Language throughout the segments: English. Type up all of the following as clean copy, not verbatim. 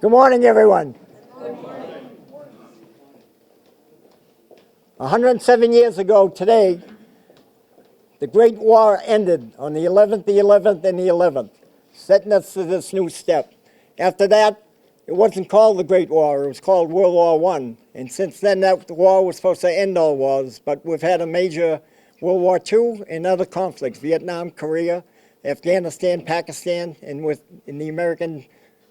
Good morning, everyone. 107 years ago today, the Great War ended on the 11th, and the 11th, setting us to this new step. After that, it wasn't called the Great War, it was called World War I. And since then, that war was supposed to end all wars, but we've had a major World War II and other conflicts, Vietnam, Korea, Afghanistan, Pakistan, and the American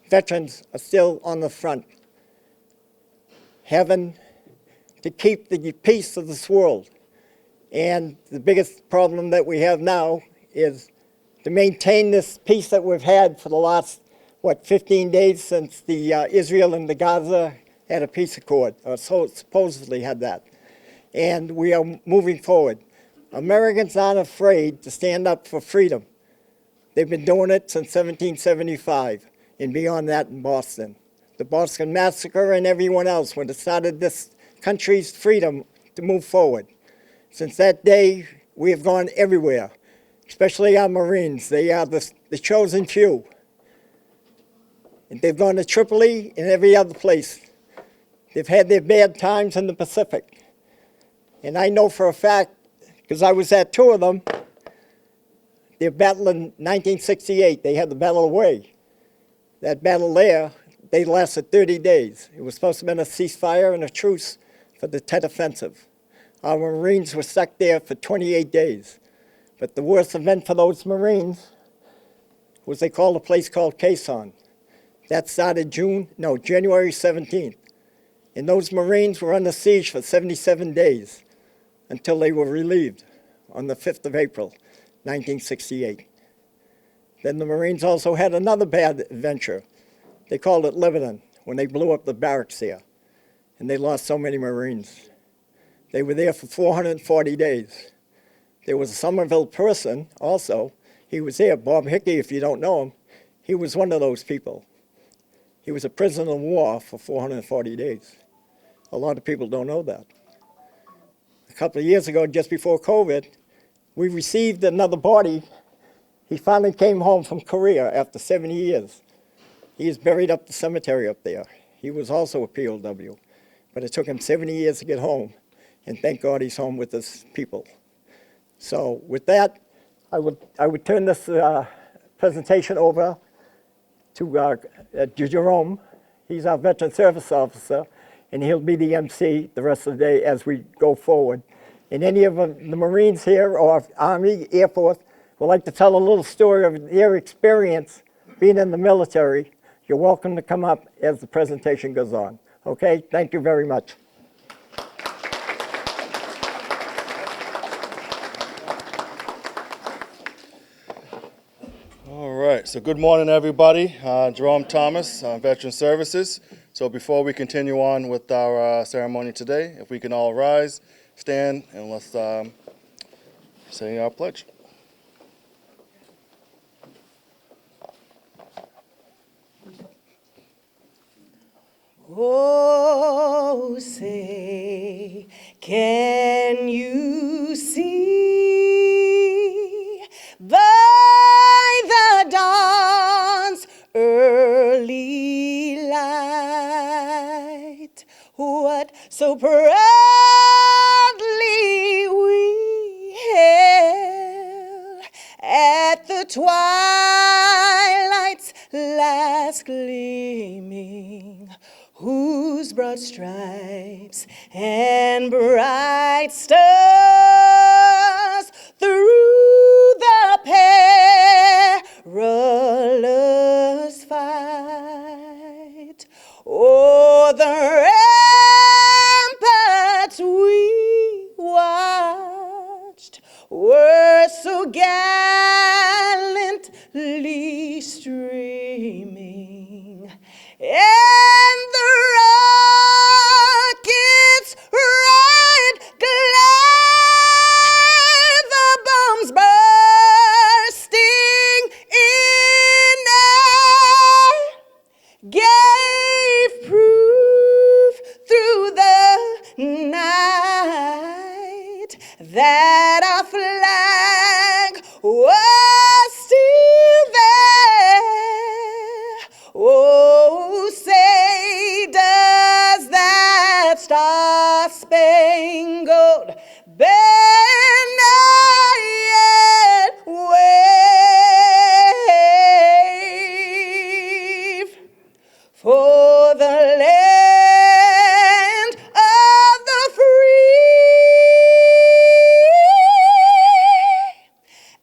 veterans are still on the front, having to keep the peace of this world. And the biggest problem that we have now is to maintain this peace that we've had for the last, 15 days since the Israel and the Gaza had a peace accord, or so supposedly had that. And we are moving forward. Americans aren't afraid to stand up for freedom. They've been doing it since 1775. And beyond that in Boston. The Boston Massacre and everyone else when it started this country's freedom to move forward. Since that day, we have gone everywhere, especially our Marines. They are the chosen few. And they've gone to Tripoli and every other place. They've had their bad times in the Pacific. And I know for a fact, because I was at two of them, their battle in 1968, they had the Battle of Way. That battle there, they lasted 30 days. It was supposed to have been a ceasefire and a truce for the Tet Offensive. Our Marines were stuck there for 28 days. But the worst event for those Marines was they called a place called Quezon. That started January 17th. And those Marines were under siege for 77 days until they were relieved on the 5th of April, 1968. Then the Marines also had another bad adventure. They called it Lebanon, when they blew up the barracks there. And they lost so many Marines. They were there for 440 days. There was a Somerville person also. He was there, Bob Hickey, if you don't know him. He was one of those people. He was a prisoner of war for 440 days. A lot of people don't know that. A couple of years ago, just before COVID, we received another body. He finally came home from Korea after 70 years. He is buried up the cemetery up there. He was also a POW, but it took him 70 years to get home, and thank God he's home with his people. So with that, I would turn this presentation over to Jerome. He's our Veteran Service Officer, and he'll be the MC the rest of the day as we go forward. And any of the Marines here, or Army, Air Force, would like to tell a little story of their experience being in the military, you're welcome to come up as the presentation goes on. Okay, thank you very much. All right, so good morning, everybody. Jerome Thomas, Veteran Services. So before we continue on with our ceremony today, if we can all rise, stand, and let's say our pledge. Oh, say, can you see by the dawn's early light what so proudly we hailed at the twilight's last gleaming, whose broad stripes and bright stars through the perilous were so gallantly streaming, and the rockets right glare, the bombs bursting in air gave proof through the night that our flag was still there. Oh, say does that star-spangled banner yet wave for the land of the free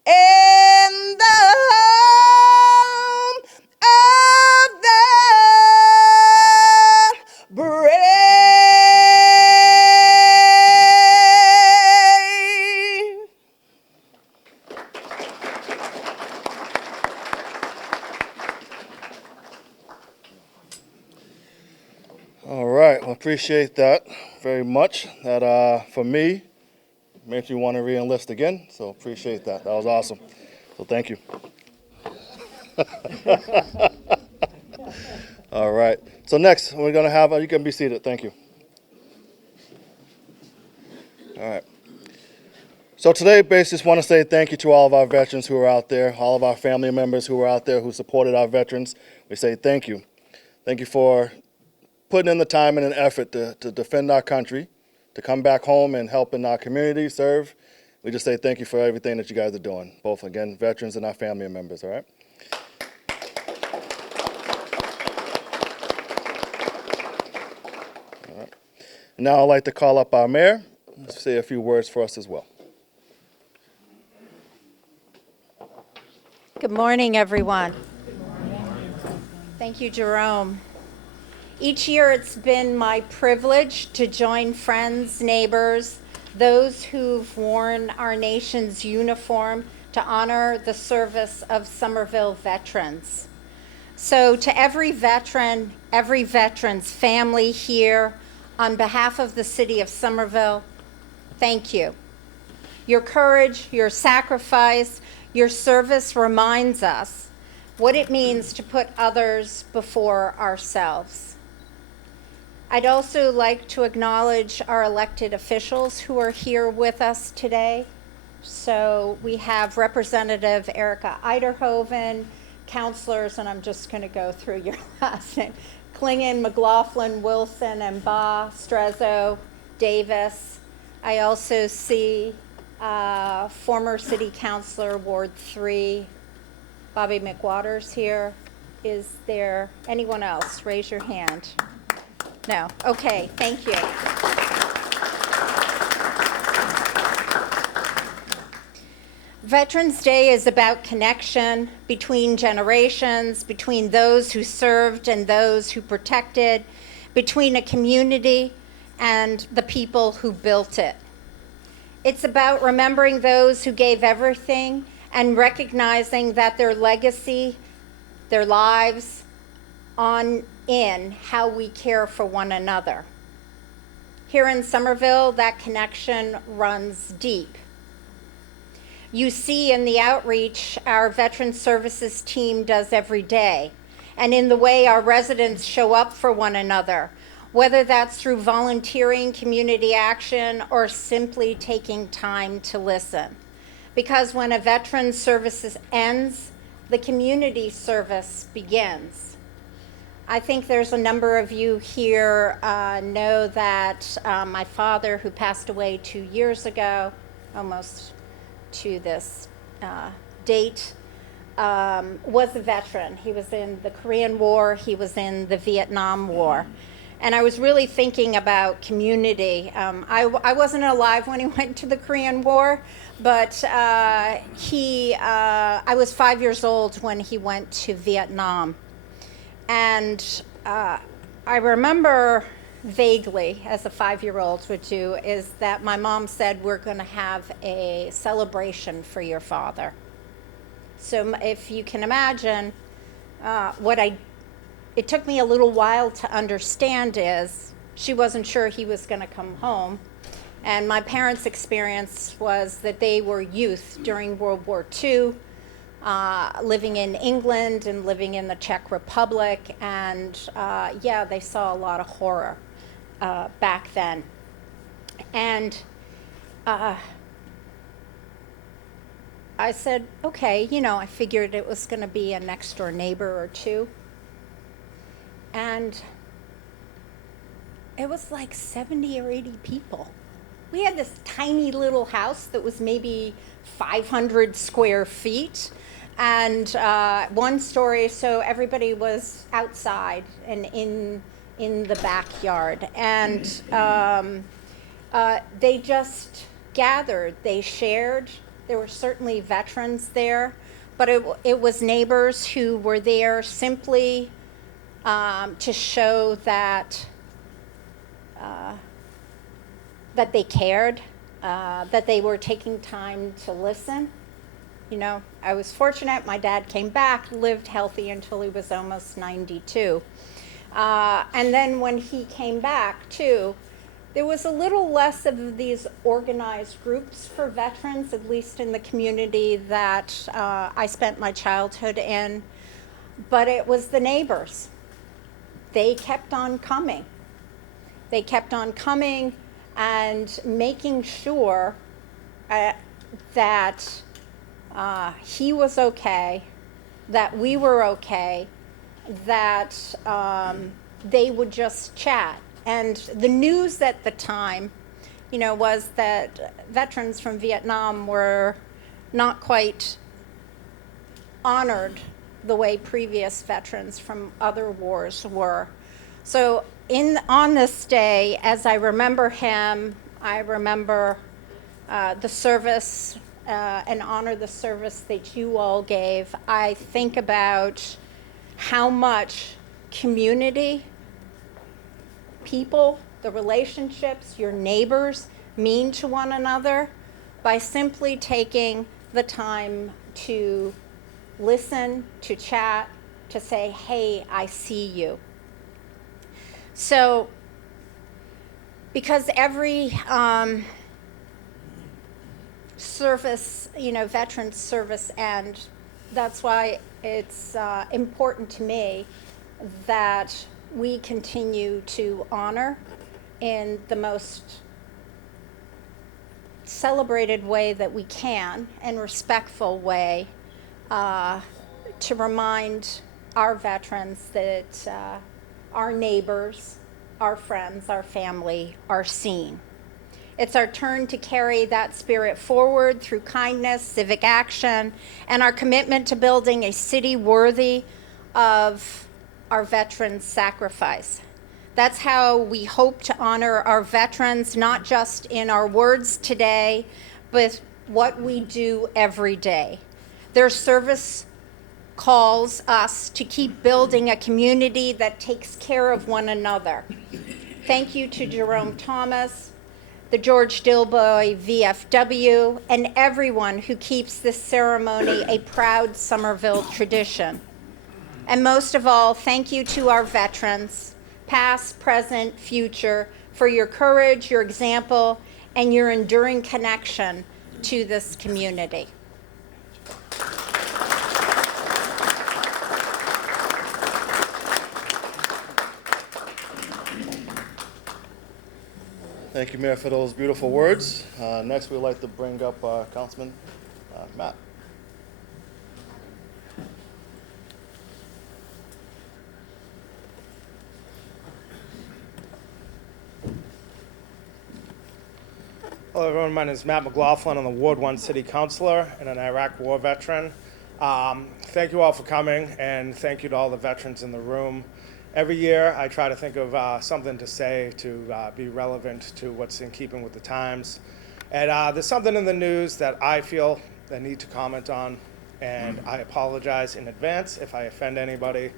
and the home of the brave. All right, well, appreciate that very much. That, for me, makes me want to re-enlist again, so appreciate that. That was awesome. So thank you. All right, so next, we're going to have, you can be seated, thank you. All right. So today, basically, just want to say thank you to all of our veterans who are out there, all of our family members who are out there who supported our veterans. We say thank you. Thank you for putting in the time and an effort to defend our country, to come back home and help in our community, serve. We just say thank you for everything that you guys are doing, both, again, veterans and our family members, all right? All right. And now I'd like to call up our mayor to say a few words for us as well. Good morning, everyone. Thank you, Jerome. Each year it's been my privilege to join friends, neighbors, those who've worn our nation's uniform to honor the service of Somerville veterans. So to every veteran's family here, on behalf of the city of Somerville, thank you. Your courage, your sacrifice, your service reminds us what it means to put others before ourselves. I'd also like to acknowledge our elected officials who are here with us today. So we have Representative Erica Eiderhoven, counselors, and I'm just going to go through your last name, Klingon, McLaughlin, Wilson, and Ba, Strezzo, Davis. I also see former City Councilor Ward 3, Bobby McWaters here. Is there anyone else? Raise your hand. No. Okay, thank you. Veterans Day is about connection between generations, between those who served and those who protected, between a community and the people who built it. It's about remembering those who gave everything and recognizing that their legacy, their lives, on in how we care for one another. Here in Somerville, that connection runs deep. You see in the outreach our Veteran Services team does every day, and in the way our residents show up for one another, whether that's through volunteering, community action, or simply taking time to listen. Because when a Veteran Services ends, the community service begins. I think there's a number of you here know that my father, who passed away 2 years ago, almost to this date, was a veteran. He was in the Korean War, he was in the Vietnam War. And I was really thinking about community. I wasn't alive when he went to the Korean War, but I was 5 years old when he went to Vietnam. And I remember vaguely, as a 5-year-old would do, is that my mom said, we're going to have a celebration for your father. So if you can imagine, it took me a little while to understand is she wasn't sure he was going to come home. And my parents' experience was that they were youth during World War II, living in England and living in the Czech Republic. And yeah, they saw a lot of horror back then. And I said, okay, I figured it was going to be a next door neighbor or two. And it was like 70 or 80 people. We had this tiny little house that was maybe 500 square feet and one story, so everybody was outside and in the backyard. And they just gathered, they shared. There were certainly veterans there, but it was neighbors who were there simply to show that that they cared, that they were taking time to listen. I was fortunate. My dad came back, lived healthy until he was almost 92. And then when he came back, too, there was a little less of these organized groups for veterans, at least in the community that I spent my childhood in. But it was the neighbors. They kept on coming. They kept on coming and making sure that he was okay, that we were okay, that they would just chat. And the news at the time, was that veterans from Vietnam were not quite honored the way previous veterans from other wars were. So on this day, as I remember him, I remember the service and honor the service that you all gave. I think about how much community, people, the relationships, your neighbors mean to one another by simply taking the time to listen, to chat, to say, hey, I see you. So, because every service, veterans service end, that's why it's important to me that we continue to honor in the most celebrated way that we can and respectful way to remind our veterans that our neighbors, our friends, our family are seen. It's our turn to carry that spirit forward through kindness, civic action, and our commitment to building a city worthy of our veterans' sacrifice. That's how we hope to honor our veterans, not just in our words today, but what we do every day. Their service calls us to keep building a community that takes care of one another. Thank you to Jerome Thomas, the George Dilboy VFW, and everyone who keeps this ceremony a proud Somerville tradition. And most of all, thank you to our veterans, past, present, future, for your courage, your example, and your enduring connection to this community. Thank you, Mayor, for those beautiful words. Next, we'd like to bring up Councilman Matt. Hello, everyone. My name is Matt McLaughlin. I'm the Ward 1 City Councilor and an Iraq War veteran. Thank you all for coming, and thank you to all the veterans in the room. Every year, I try to think of something to say to be relevant to what's in keeping with the times. And there's something in the news that I feel I need to comment on, and I apologize in advance if I offend anybody.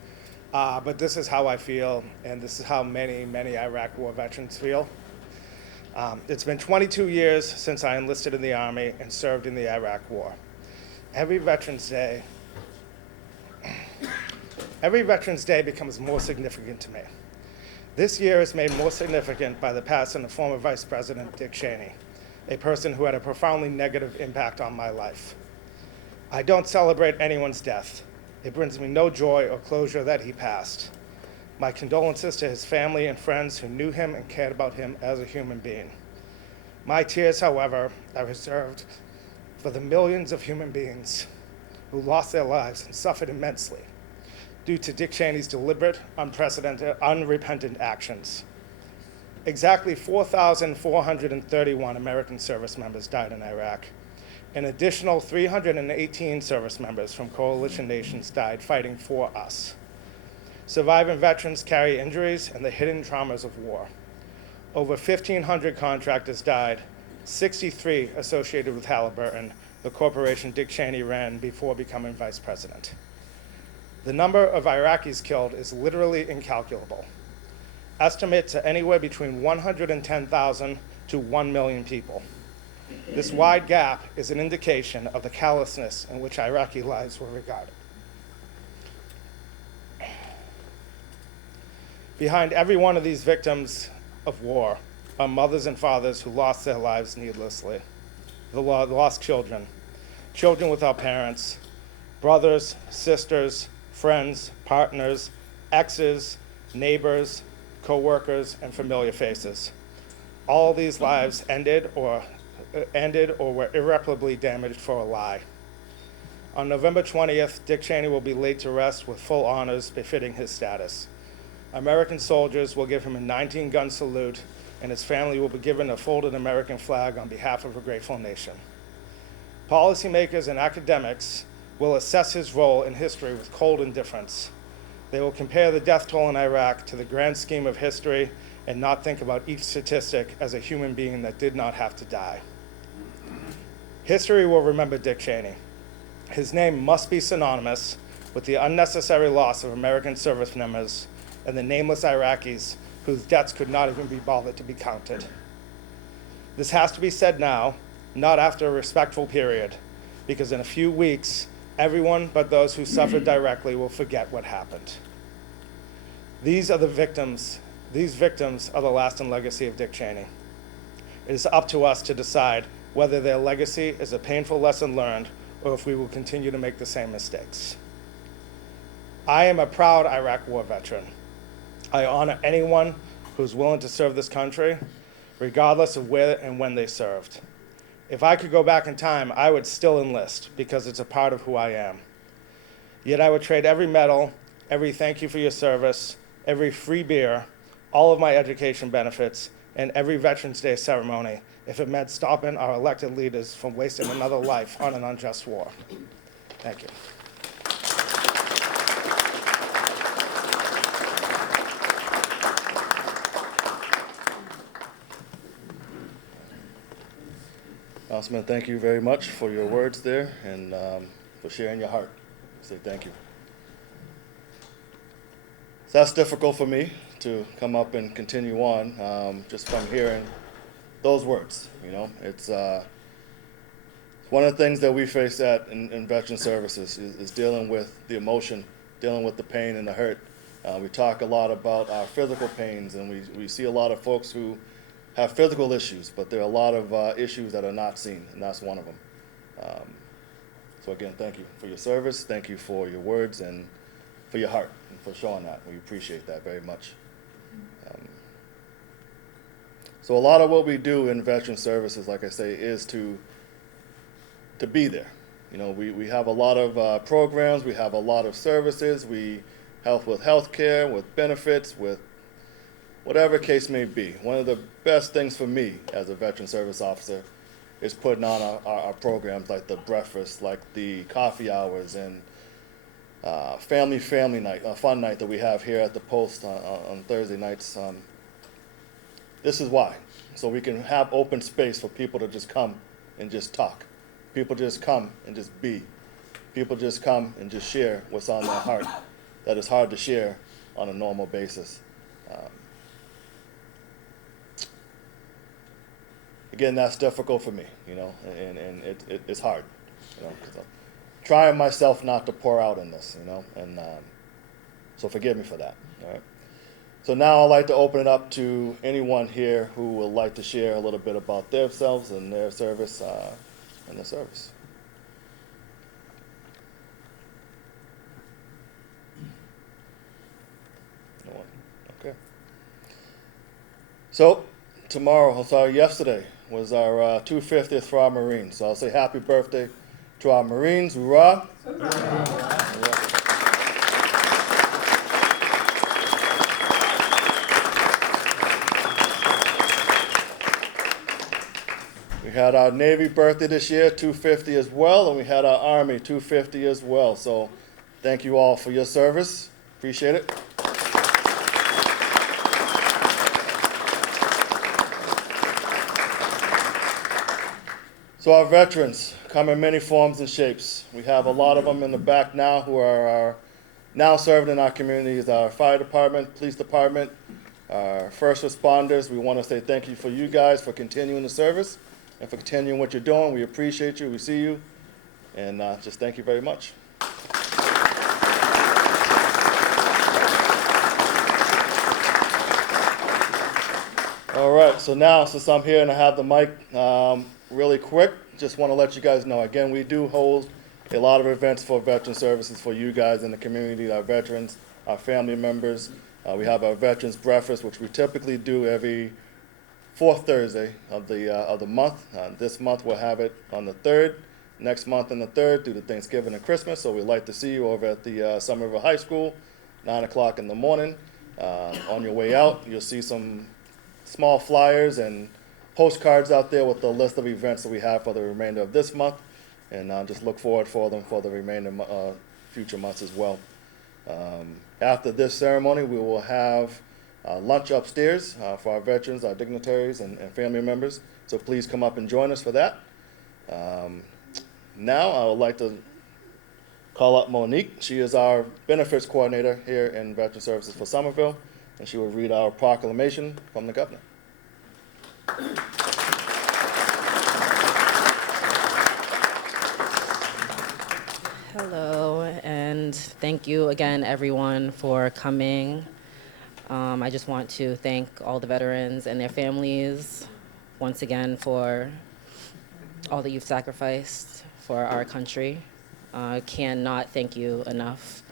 but this is how I feel, and this is how many, many Iraq War veterans feel. It's been 22 years since I enlisted in the Army and served in the Iraq War. Every Veterans Day becomes more significant to me. This year is made more significant by the passing of former Vice President Dick Cheney, a person who had a profoundly negative impact on my life. I don't celebrate anyone's death. It brings me no joy or closure that he passed. My condolences to his family and friends who knew him and cared about him as a human being. My tears, however, are reserved for the millions of human beings who lost their lives and suffered immensely due to Dick Cheney's deliberate, unprecedented, unrepentant actions. Exactly 4,431 American service members died in Iraq. An additional 318 service members from coalition nations died fighting for us. Surviving veterans carry injuries and the hidden traumas of war. Over 1,500 contractors died, 63 associated with Halliburton, the corporation Dick Cheney ran before becoming vice president. The number of Iraqis killed is literally incalculable. Estimates are anywhere between 110,000 to 1 million people. This wide gap is an indication of the callousness in which Iraqi lives were regarded. Behind every one of these victims of war are mothers and fathers who lost their lives needlessly, lost children, children without parents, brothers, sisters, friends, partners, exes, neighbors, co-workers, and familiar faces. All these lives ended or were irreparably damaged for a lie. On November 20th, Dick Cheney will be laid to rest with full honors befitting his status. American soldiers will give him a 19-gun salute, and his family will be given a folded American flag on behalf of a grateful nation. Policymakers and academics will assess his role in history with cold indifference. They will compare the death toll in Iraq to the grand scheme of history and not think about each statistic as a human being that did not have to die. History will remember Dick Cheney. His name must be synonymous with the unnecessary loss of American service members and the nameless Iraqis whose deaths could not even be bothered to be counted. This has to be said now, not after a respectful period, because in a few weeks, everyone but those who suffered directly will forget what happened. These victims are the lasting legacy of Dick Cheney. It is up to us to decide whether their legacy is a painful lesson learned or if we will continue to make the same mistakes. I am a proud Iraq War veteran. I honor anyone who's willing to serve this country, regardless of where and when they served. If I could go back in time, I would still enlist because it's a part of who I am. Yet I would trade every medal, every thank you for your service, every free beer, all of my education benefits, and every Veterans Day ceremony if it meant stopping our elected leaders from wasting another life on an unjust war. Thank you. Councilman, thank you very much for your words there and for sharing your heart. I say thank you. So that's difficult for me to come up and continue on just from hearing those words. You know, it's one of the things that we face in veteran services is dealing with the emotion, dealing with the pain and the hurt. We talk a lot about our physical pains, and we see a lot of folks who have physical issues, but there are a lot of issues that are not seen, and that's one of them. So again, thank you for your service, thank you for your words, and for your heart, and for showing that. We appreciate that very much. So a lot of what we do in veteran services, like I say, is to be there. You know, we have a lot of programs, we have a lot of services, we help with health care, with benefits, with whatever case may be. One of the best things for me as a veteran service officer is putting on our programs like the breakfast, like the coffee hours, and family night, fun night that we have here at the Post on Thursday nights. This is why. So we can have open space for people to just come and just talk. People just come and just be. People just come and just share what's on their heart. that is hard to share on a normal basis. Again, that's difficult for me, you know, and it's hard, you know, because I'm trying myself not to pour out in this, you know, and so forgive me for that, all right? So now I'd like to open it up to anyone here who would like to share a little bit about themselves and their service and their service. No one? Okay. So yesterday was our 250th for our Marines. So I'll say happy birthday to our Marines. Hoorah! We had our Navy birthday this year, 250 as well, and we had our Army 250 as well. So thank you all for your service. Appreciate it. So our veterans come in many forms and shapes. We have a lot of them in the back now who are now serving in our communities, our fire department, police department, our first responders. We want to say thank you for you guys for continuing the service and for continuing what you're doing. We appreciate you. We see you. And just thank you very much. All right, so now since I'm here and I have the mic, really quick, just want to let you guys know, again, we do hold a lot of events for veteran services for you guys in the community, our veterans, our family members. We have our Veterans Breakfast, which we typically do every fourth Thursday of the month. This month we'll have it on the 3rd, next month on the 3rd due to Thanksgiving and Christmas. So we'd like to see you over at the Somerville High School, 9 o'clock in the morning. On your way out, you'll see some small flyers and postcards out there with the list of events that we have for the remainder of this month. And just look forward for them for the remainder future months as well. After this ceremony, we will have lunch upstairs for our veterans, our dignitaries, and family members. So please come up and join us for that. Now I would like to call up Monique. She is our benefits coordinator here in Veteran Services for Somerville, and she will read our proclamation from the governor. Hello, and thank you again, everyone, for coming. I just want to thank all the veterans and their families once again for all that you've sacrificed for our country. I cannot thank you enough.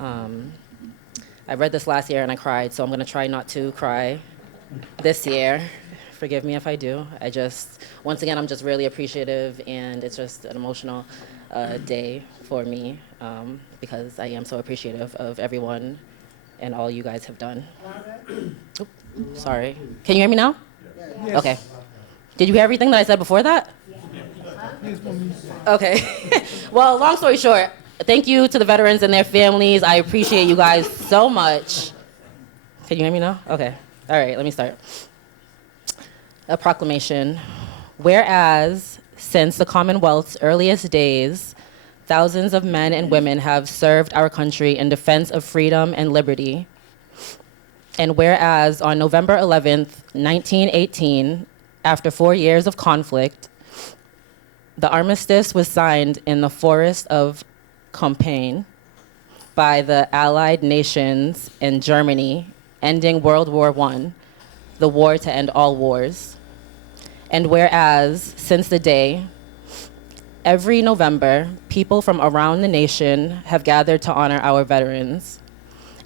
I read this last year and I cried, so I'm going to try not to cry this year. Forgive me if I do. Once again, I'm just really appreciative, and it's just an emotional day for me because I am so appreciative of everyone and all you guys have done. Oop, sorry. Can you hear me now? Yes. Okay. Did you hear everything that I said before that? Yes. Okay. Well, long story short, thank you to the veterans and their families. I appreciate you guys so much. Can you hear me now? Okay. All right, let me start. A proclamation. Whereas, since the Commonwealth's earliest days, thousands of men and women have served our country in defense of freedom and liberty. And whereas on November 11th, 1918, after 4 years of conflict, the armistice was signed in the forest of Compiègne by the Allied nations in Germany, ending World War I, the war to end all wars. And whereas, since the day, every November, people from around the nation have gathered to honor our veterans.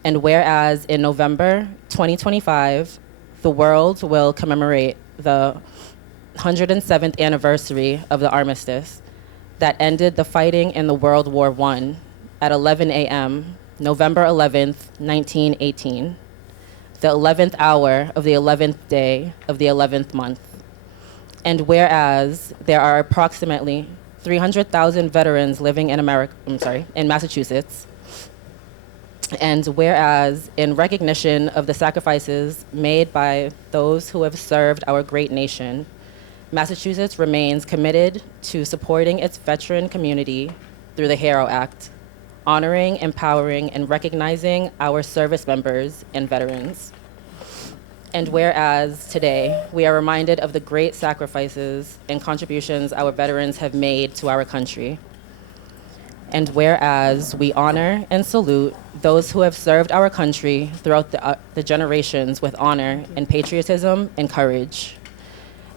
And whereas in November 2025, the world will commemorate the 107th anniversary of the armistice that ended the fighting in the World War I at 11 a.m., November 11th, 1918, the 11th hour of the 11th day of the 11th month. And whereas there are approximately 300,000 veterans living in in Massachusetts, and whereas in recognition of the sacrifices made by those who have served our great nation, Massachusetts remains committed to supporting its veteran community through the HERO Act, honoring, empowering, and recognizing our service members and veterans. And whereas today we are reminded of the great sacrifices and contributions our veterans have made to our country. And whereas we honor and salute those who have served our country throughout the generations with honor and patriotism and courage.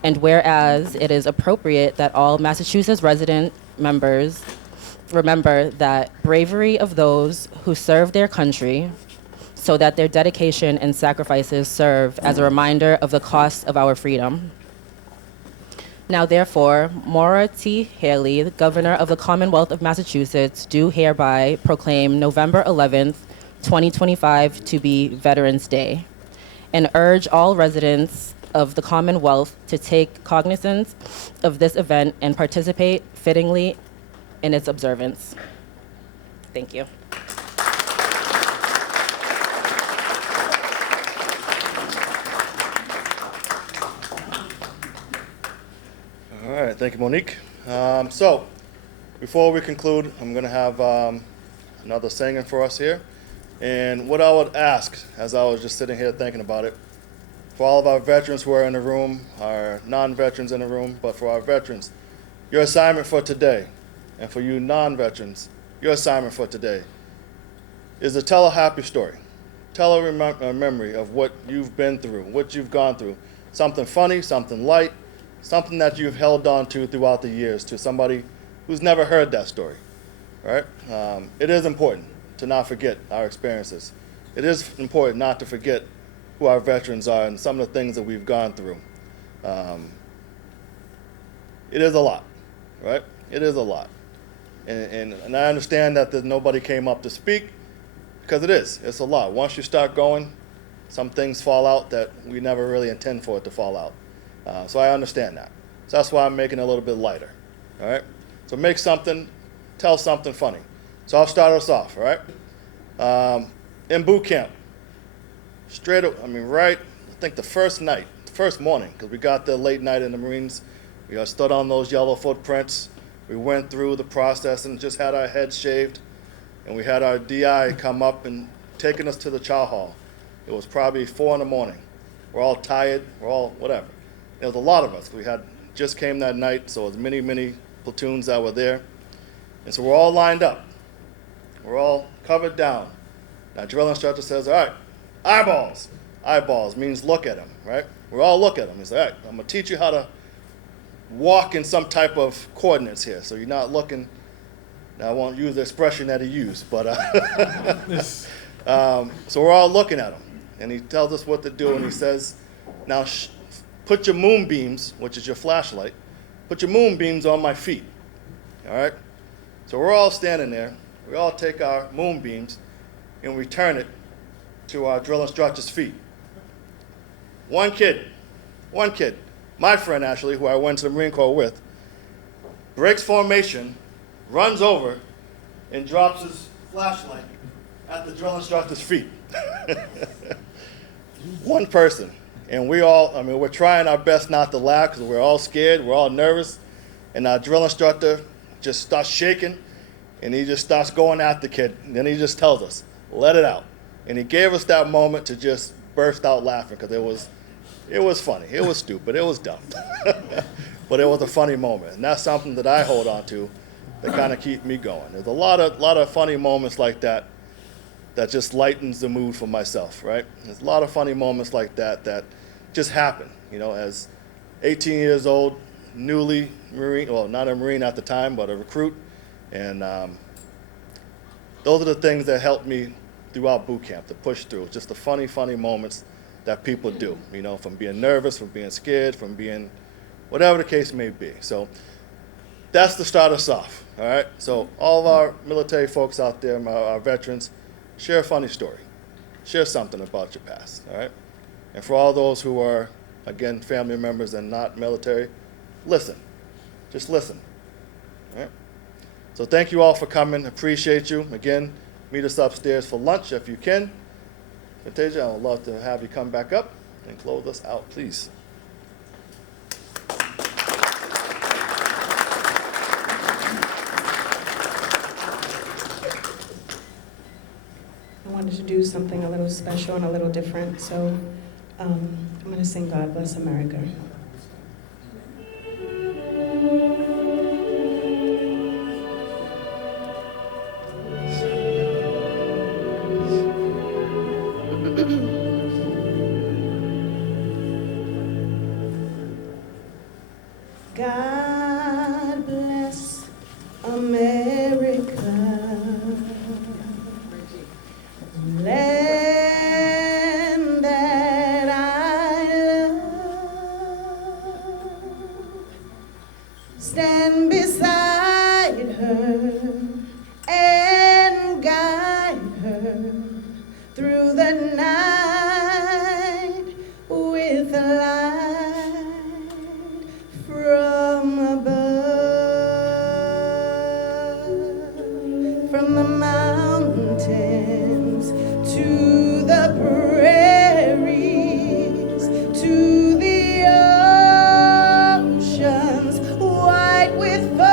And whereas it is appropriate that all Massachusetts resident members remember that bravery of those who serve their country so that their dedication and sacrifices serve as a reminder of the cost of our freedom. Now therefore, Maura T. Haley, the Governor of the Commonwealth of Massachusetts, do hereby proclaim November 11th, 2025 to be Veterans Day, and urge all residents of the Commonwealth to take cognizance of this event and participate fittingly in its observance. Thank you. All right, thank you, Monique. So, before we conclude, I'm going to have another singing for us here. And what I would ask, as I was just sitting here thinking about it, for all of our veterans who are in the room, our non-veterans in the room, but for our veterans, your assignment for today, and for you non-veterans, your assignment for today, is to tell a happy story. Tell a memory of what you've been through, what you've gone through. Something funny, something light, something that you've held on to throughout the years to somebody who's never heard that story, right? It is important to not forget our experiences. It is important not to forget who our veterans are and some of the things that we've gone through. It is a lot, right? It is a lot. And I understand that nobody came up to speak, because it's a lot. Once you start going, some things fall out that we never really intend for it to fall out. So I understand that. So that's why I'm making it a little bit lighter, all right? So tell something funny. So I'll start us off, all right? In boot camp, I think the first morning, because we got there late night in the Marines, we stood on those yellow footprints. We went through the process and just had our heads shaved, and we had our DI come up and taking us to the chow hall. It was probably 4 in the morning. We're all tired, we're all whatever. There was a lot of us. We just came that night, so it was many platoons that were there. And so we're all lined up. We're all covered down. Now drill instructor says, all right, eyeballs. Eyeballs means look at him, right? We all look at him. He said, all right, I'm gonna teach you how to walk in some type of coordinates here. So you're not looking, now I won't use the expression that he used, but so we're all looking at him. And he tells us what to do, and he says, now put your moonbeams, which is your flashlight, put your moonbeams on my feet, all right? So we're all standing there. We all take our moonbeams and we turn it to our drill instructor's feet. One kid, my friend actually, who I went to the Marine Corps with, breaks formation, runs over, and drops his flashlight at the drill instructor's feet. One person. And we're trying our best not to laugh because we're all scared, we're all nervous, and our drill instructor just starts shaking, and he just starts going at the kid, and then he just tells us, let it out. And he gave us that moment to just burst out laughing because it was funny, it was stupid, it was dumb. But it was a funny moment, and that's something that I hold on to that kind of keep me going. There's a lot of funny moments like that just lightens the mood for myself, right? There's a lot of funny moments like that just happen, as 18 years old, newly Marine, well, not a Marine at the time, but a recruit. And those are the things that helped me throughout boot camp, to push through. Just the funny moments that people do, from being nervous, from being scared, from being whatever the case may be. So that's to start us off, all right? So all of our military folks out there, our veterans, share a funny story. Share something about your past, all right? And for all those who are, again, family members and not military, listen. Just listen, all right? So thank you all for coming. Appreciate you. Again, meet us upstairs for lunch if you can. Katjana, I would love to have you come back up and close us out, please. do something a little special and a little different. So I'm going to sing God Bless America. God bless America, land that I love. Stand beside her and guide her through the night with light from above, from the mountains to the prairies, to the oceans white with foam.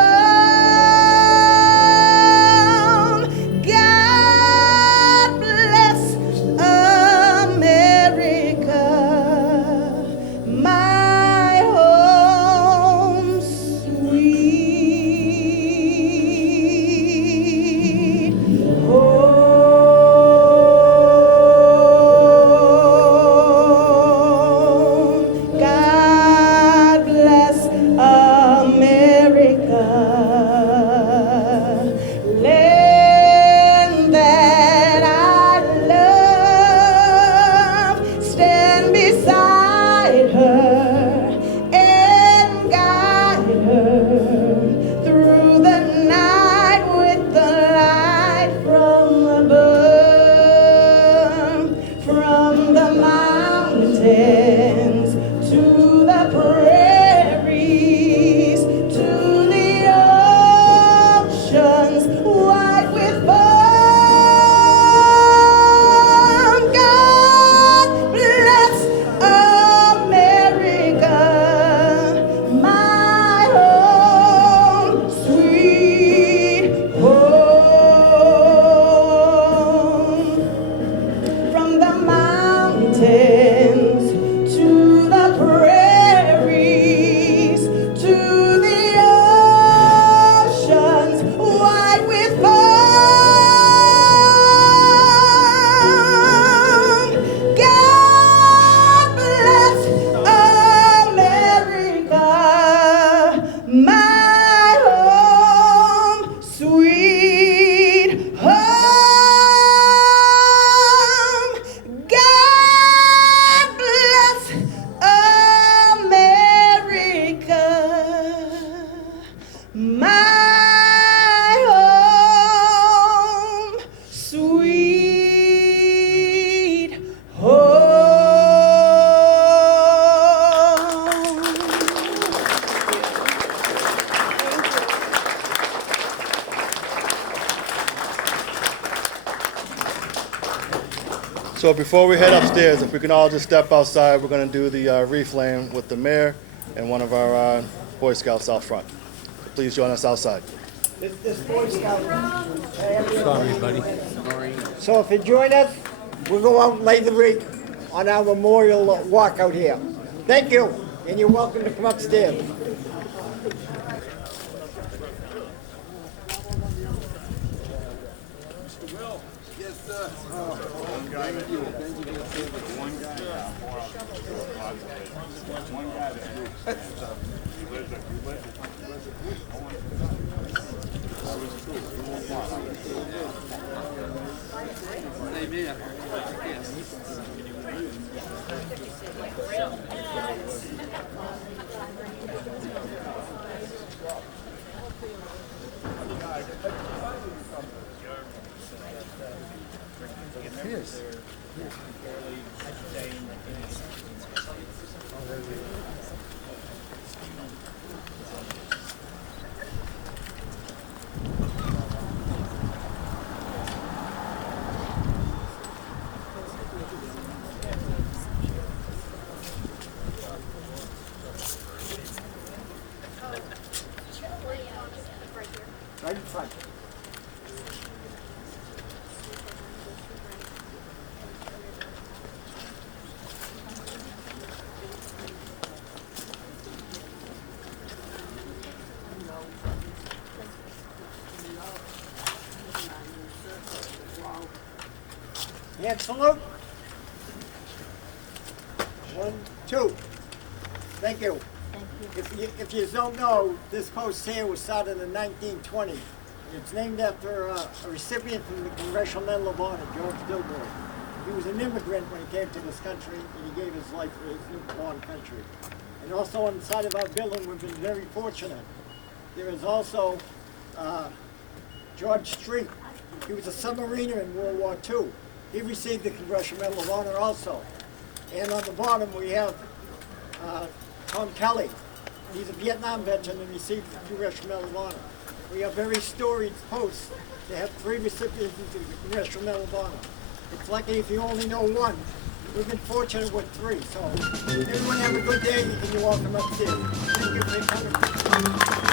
God bless America, my home sweet home. God bless America, land that I love. Stand beside her and guide her through the night with the light from above, from the mountains to the prairies, to the oceans white with foam. God bless America, my home sweet home. From the mountains to the prairies, to the oceans white with foam. God bless America, my home sweet home. God bless America, my home sweet So before we head upstairs, if we can all just step outside, we're going to do the wreath laying with the mayor and one of our Boy Scouts out front. Please join us outside. This Boy Scout. Sorry, buddy. So if you join us, we'll go out and lay the wreath on our memorial walk out here. Thank you, and you're welcome to come upstairs. Right in front. Hand salute. 1, 2. Thank you. If you don't know, this post here was started in 1920. It's named after a recipient from the Congressional Medal of Honor, George Dilboy. He was an immigrant when he came to this country, and he gave his life for his newborn country. And also on the side of our building, we've been very fortunate. There is also George Street. He was a submariner in World War II. He received the Congressional Medal of Honor also. And on the bottom, we have Tom Kelly. He's a Vietnam veteran and received the Congressional Medal of Honor. We have very storied posts. They have 3 recipients of the Congressional Medal of Honor. It's lucky if you only know one. We've been fortunate with 3. So everyone have a good day and you're welcome upstairs. Thank you for coming.